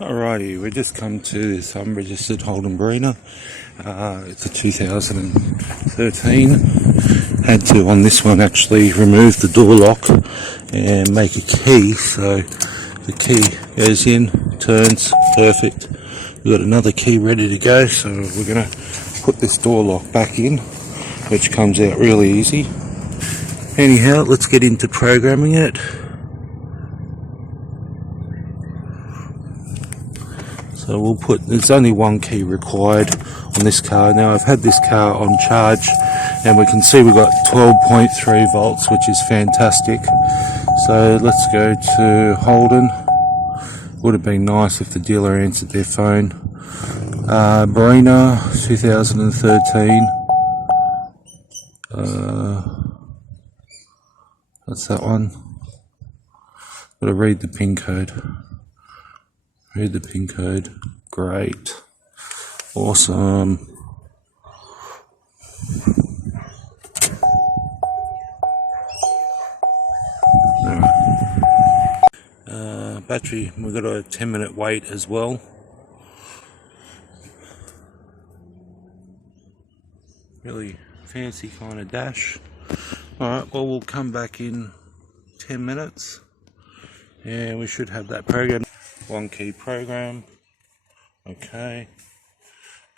Alrighty, we just come to this unregistered holden barina. It's a 2013. Had to on this one actually remove the door lock and make a key, so the key goes in, turns, perfect. We've got another key ready to go, so we're going to put this door lock back in, which comes out really easy. Anyhow, let's get into programming it. So we'll put, there's only one key required on this car. Now I've had this car on charge and we can see we've got 12.3 volts, which is fantastic. So let's go to Holden. Would have been nice if the dealer answered their phone. Barina 2013. What's that one? Gotta read the pin code. Read the pin code. Great. Awesome. Battery, we've got a 10-minute wait as well. Really fancy kind of dash. Alright, well we'll come back in 10 minutes and we should have that program. One key program. Okay.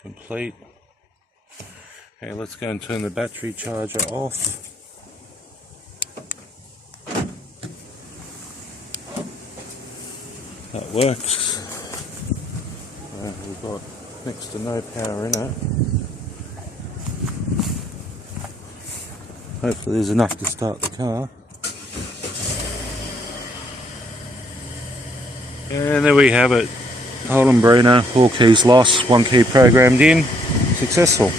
Complete. Okay, let's go and turn the battery charger off. That works. We've got next to no power in it. Hopefully there's enough to start the car. And there we have it. Holden barina, 4 keys lost, 1 key programmed in. Successful.